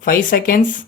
5 seconds.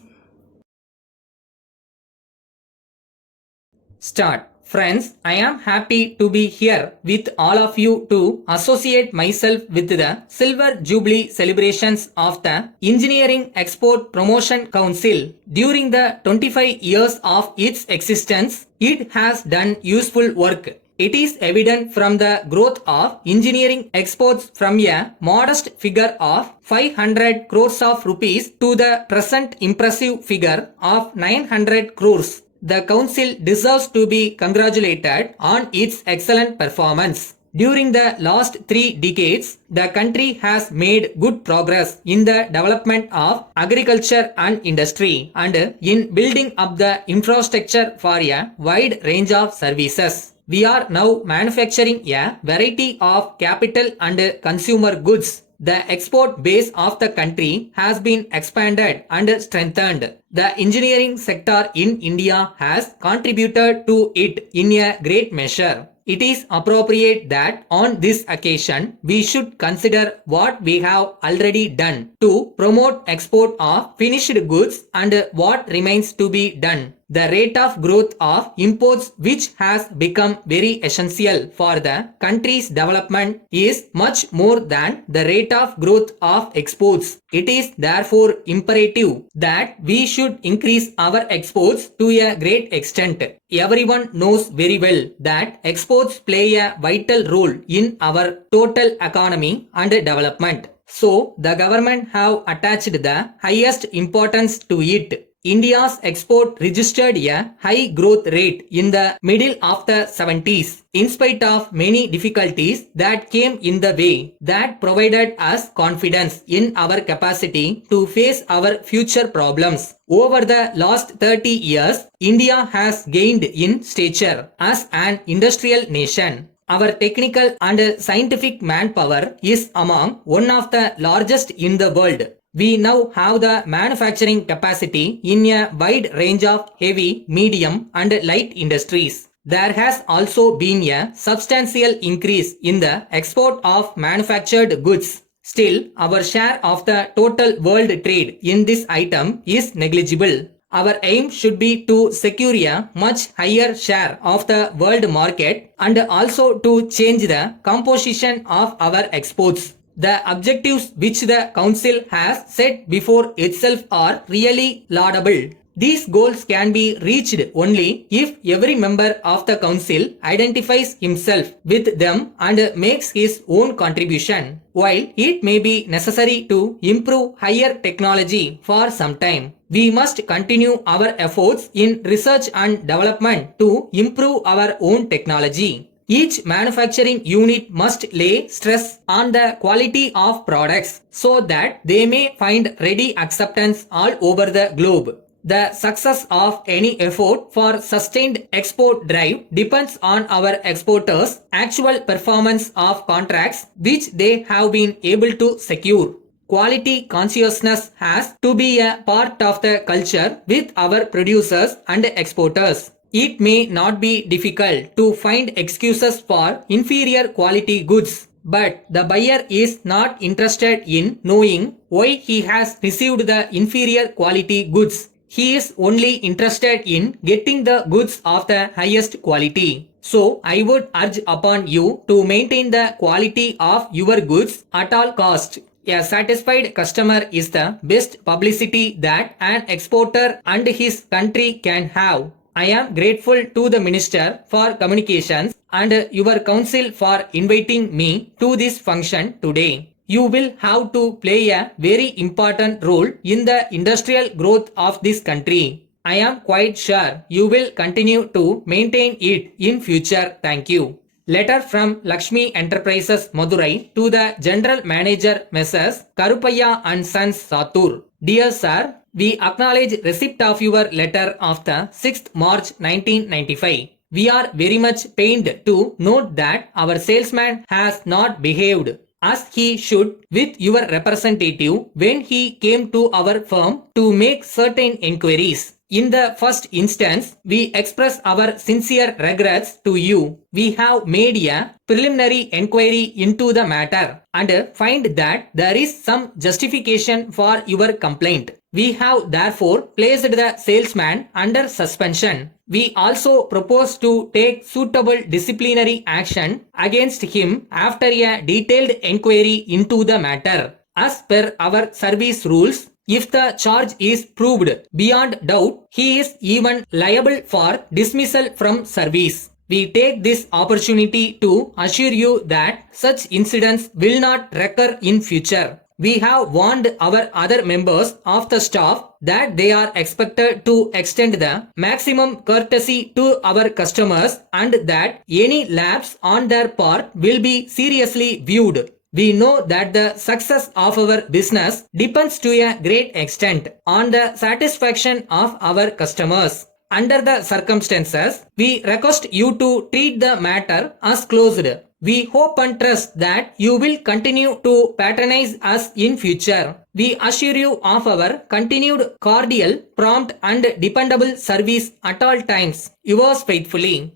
Start. Friends, I am happy to be here with all of you to associate myself with the Silver Jubilee celebrations of the Engineering Export Promotion Council. During the 25 years of its existence, it has done useful work. It is evident from the growth of engineering exports from a modest figure of 500 crores of rupees to the present impressive figure of 900 crores. The council deserves to be congratulated on its excellent performance. During the last 3 decades, the country has made good progress in the development of agriculture and industry and in building up the infrastructure for a wide range of services. We are now manufacturing a variety of capital and consumer goods. The export base of the country has been expanded and strengthened. The engineering sector in India has contributed to it in a great measure. It is appropriate that on this occasion we should consider what we have already done to promote export of finished goods and what remains to be done. The rate of growth of imports, which has become very essential for the country's development, is much more than the rate of growth of exports. It is therefore imperative that we should increase our exports to a great extent. Everyone knows very well that exports play a vital role in our total economy and development. So, the government have attached the highest importance to it. India's export registered a high growth rate in the middle of the 70s, in spite of many difficulties that came in the way, that provided us confidence in our capacity to face our future problems. Over the last 30 years, India has gained in stature as an industrial nation. Our technical and scientific manpower is among one of the largest in the world. We now have the manufacturing capacity in a wide range of heavy, medium and light industries. There has also been a substantial increase in the export of manufactured goods. Still, our share of the total world trade in this item is negligible. Our aim should be to secure a much higher share of the world market and also to change the composition of our exports. The objectives which the Council has set before itself are really laudable. These goals can be reached only if every member of the Council identifies himself with them and makes his own contribution. While it may be necessary to improve higher technology for some time, we must continue our efforts in research and development to improve our own technology. Each manufacturing unit must lay stress on the quality of products so that they may find ready acceptance all over the globe. The success of any effort for sustained export drive depends on our exporters' actual performance of contracts which they have been able to secure. Quality consciousness has to be a part of the culture with our producers and exporters. It may not be difficult to find excuses for inferior quality goods, but the buyer is not interested in knowing why he has received the inferior quality goods. He is only interested in getting the goods of the highest quality. So, I would urge upon you to maintain the quality of your goods at all cost. A satisfied customer is the best publicity that an exporter and his country can have. I am grateful to the Minister for Communications and your council for inviting me to this function today. You will have to play a very important role in the industrial growth of this country. I am quite sure you will continue to maintain it in future. Thank you. Letter from Lakshmi Enterprises Madurai to the General Manager Messrs. Karupaya and Sons Satur. Dear Sir, we acknowledge receipt of your letter of the 6th March 1995. We are very much pained to note that our salesman has not behaved as he should with your representative when he came to our firm to make certain inquiries. In the first instance, we express our sincere regrets to you. We have made a preliminary inquiry into the matter and find that there is some justification for your complaint. We have therefore placed the salesman under suspension. We also propose to take suitable disciplinary action against him after a detailed inquiry into the matter. As per our service rules, if the charge is proved beyond doubt, he is even liable for dismissal from service. We take this opportunity to assure you that such incidents will not recur in future. We have warned our other members of the staff that they are expected to extend the maximum courtesy to our customers and that any lapse on their part will be seriously viewed. We know that the success of our business depends to a great extent on the satisfaction of our customers. Under the circumstances, we request you to treat the matter as closed. We hope and trust that you will continue to patronize us in future. We assure you of our continued cordial, prompt and dependable service at all times. Yours faithfully.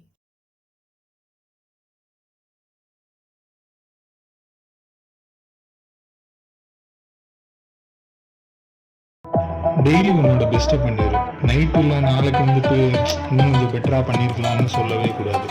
Daily உன்னோட பெஸ்ட்டை பண்ணிடு. Night இல்லை நாளைக்கு வந்துட்டு இன்னும் கொஞ்சம் பெட்டராக பண்ணியிருக்கலாம்னு சொல்லவே கூடாது.